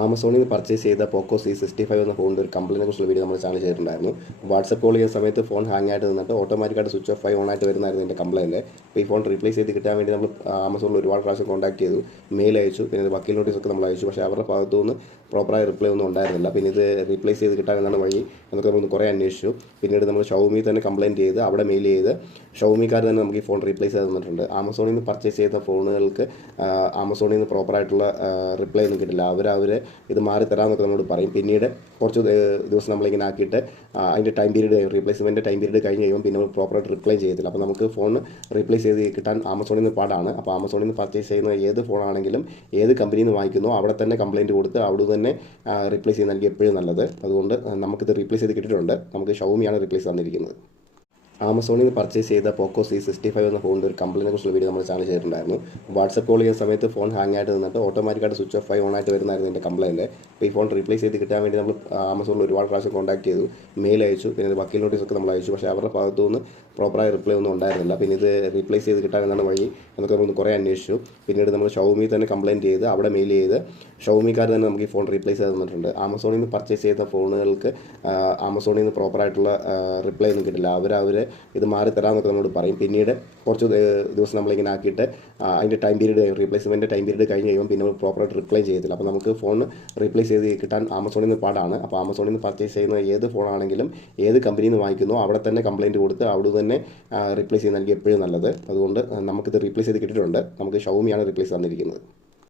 ആമസോണിൽ നിന്ന് പർച്ചേസ് ചെയ്ത പോക്കോ C65 എന്ന ഫോണിൻ്റെ ഒരു കംപ്ലൈൻറ്റിനെ കുറിച്ചുള്ള വീഡിയോ നമ്മൾ ചാനൽ ചെയ്തിട്ടുണ്ടായിരുന്നു. വാട്സപ്പ് കോൾ ചെയ്യുന്ന സമയത്ത് ഫോൺ ഹാങ് ആയിട്ട് നിന്നിട്ട് ഓട്ടോമാറ്റിക്കായിട്ട് സ്വിച്ച് ഓഫ് ആയി ഓൺ ആയിട്ട് വരുന്നതായിരുന്നു എൻ്റെ കംപ്ലൈൻറ്റ്. അപ്പോൾ ഈ ഫോൺ റീപ്ലേസ് ചെയ്ത് കിട്ടാൻ വേണ്ടി നമ്മൾ ആമസോണിൽ ഒരുപാട് പ്രാവശ്യം കോൺടാക്ട് ചെയ്തു, മെയിൽ അയച്ചു, പിന്നെ വക്കീൽ നോട്ടീസൊക്കെ നമ്മൾ അയച്ചു. പക്ഷേ അവരുടെ ഭാഗത്തുനിന്ന് പ്രോപ്പറായ റിപ്ലൈ ഒന്നും ഉണ്ടായിരുന്നില്ല. പിന്നെ ഇത് റീപ്ലേസ് ചെയ്ത് കിട്ടാൻ എന്താണ് വഴി എന്നൊക്കെ നമ്മൾ കുറേ അന്വേഷിച്ചു. പിന്നീട് നമ്മൾ ഷവോമി തന്നെ കംപ്ലൈൻറ്റ് ചെയ്ത് അവിടെ മെയിൽ ചെയ്ത് ഷവോമിക്കാർ തന്നെ നമുക്ക് ഈ ഫോൺ റീപ്ലേസ് ചെയ്ത് തന്നിട്ടുണ്ട്. ആമസോണിൽ നിന്ന് പർച്ചേസ് ചെയ്ത ഫോണുകൾക്ക് ആമസോണിൽ നിന്ന് പ്രോപ്പറായിട്ടുള്ള റിപ്ലൈ ഒന്നും കിട്ടില്ല. അവർ ഇത് മാറി തരാമെന്നൊക്കെ നമ്മളോട് പറയും. പിന്നീട് കുറച്ച് ദിവസം നമ്മളിങ്ങനെ ആക്കിയിട്ട് അതിൻ്റെ time period replacement time period കഴിഞ്ഞ് കഴിയുമ്പോൾ പിന്നെ പ്രോപ്പറായിട്ട് റിപ്ലൈ ചെയ്യത്തില്ല. അപ്പോൾ നമുക്ക് ഫോൺ റീപ്ലേസ് ചെയ്ത് കിട്ടാൻ ആമസോണിൽ നിന്ന് പാടാണ്. അപ്പോൾ ആമസോണിൽ നിന്ന് പർച്ചേസ് ചെയ്യുന്ന ഏത് ഫോണാണെങ്കിലും ഏത് കമ്പനിയിൽ നിന്ന് വാങ്ങിക്കുന്നോ അവിടെ തന്നെ കംപ്ലയിൻറ്റ് കൊടുത്ത് അവിടെ തന്നെ റീപ്ലേസ് ചെയ്യുന്നതായിരിക്കും എപ്പോഴും നല്ലത്. അതുകൊണ്ട് നമുക്കിത് റീപ്ലേസ് ചെയ്ത് കിട്ടിയിട്ടുണ്ട്. നമുക്ക് ഷവോമിയാണ് റീപ്ലേസ് തന്നിരിക്കുന്നത്. ആമസോണിൽ നിന്ന് പർച്ചേസ് ചെയ്ത പോക്കോ C65 എന്ന ഫോണിൻ്റെ ഒരു കംപ്ലൈൻറ്റിനെ കുറിച്ചുള്ള വീഡിയോ നമ്മൾ ചാനൽ ചെയ്തിട്ടുണ്ടായിരുന്നു. വാട്സപ്പ് കോൾ ചെയ്യുന്ന സമയത്ത് ഫോൺ ഹാങ് ആയിട്ട് നിന്നിട്ട് ഓട്ടോമാറ്റിക്കായിട്ട് സ്വിച്ച് ഓഫ് ആയി ഓൺ ആയിട്ട് വരുന്നതായിരുന്നു എൻ്റെ കംപ്ലൈൻറ്റ്. അപ്പോൾ ഈ ഫോൺ റീപ്ലേസ് ചെയ്ത് കിട്ടാൻ വേണ്ടി നമ്മൾ ആമസോണിൽ ഒരുപാട് പ്രാവശ്യം കോൺടാക്ട് ചെയ്തു, മെയിൽ അയച്ചു, പിന്നെ വക്കീൽ നോട്ടീസൊക്കെ നമ്മൾ അയച്ചു. പക്ഷേ അവരുടെ ഭാഗത്തുനിന്ന് പ്രോപ്പറായ റിപ്ലൈ ഒന്നും ഉണ്ടായിരുന്നില്ല. പിന്നെ ഇത് റീപ്ലേസ് ചെയ്ത് കിട്ടാൻ എന്താണ് വഴി എന്നൊക്കെ നമ്മൾ കുറേ അന്വേഷിച്ചു. പിന്നീട് നമ്മൾ ഷവോമി തന്നെ കംപ്ലയിൻറ്റ് ചെയ്ത് അവിടെ മെയിൽ ചെയ്ത് ഷവോമിക്കാർ തന്നെ നമുക്ക് ഈ ഫോൺ റീപ്ലേസ് ചെയ്ത് തന്നിട്ടുണ്ട്. ആമസോണിൽ നിന്ന് പർച്ചേസ് ചെയ്ത ഫോണുകൾക്ക് ആമസോണിൽ നിന്ന് പ്രോപ്പറായിട്ടുള്ള റിപ്ലൈ ഒന്നും കിട്ടില്ല. അവർ ഇത് മാറി തരാമെന്നൊക്കെ നമ്മളോട് പറയും. പിന്നീട് കുറച്ച് ദിവസം നമ്മളിങ്ങനെ ആക്കിയിട്ട് അതിൻ്റെ time period replacement time period കഴിഞ്ഞ് കഴിയുമ്പോൾ പിന്നെ പ്രോപ്പറായിട്ട് റിപ്ലൈ ചെയ്യത്തില്ല. അപ്പോൾ നമുക്ക് ഫോൺ റീപ്ലേസ് ചെയ്ത് കിട്ടാൻ ആമസോണിൽ നിന്ന് പാടാണ്. അപ്പോൾ ആമസോണിൽ നിന്ന് പർച്ചേസ് ചെയ്യുന്ന ഏത് ഫോണാണെങ്കിലും ഏത് കമ്പനിയിൽ നിന്ന് വാങ്ങിക്കുന്നോ അവിടെ തന്നെ കംപ്ലയിൻറ്റ് കൊടുത്ത് അവിടെ തന്നെ റീപ്ലേസ് ചെയ്യുന്നതായിരിക്കും എപ്പോഴും നല്ലത്. അതുകൊണ്ട് നമുക്കിത് റീപ്ലേസ് ചെയ്ത് കിട്ടിയിട്ടുണ്ട്. നമുക്ക് ഷവോമിയാണ് റീപ്ലേസ് തന്നിരിക്കുന്നത്.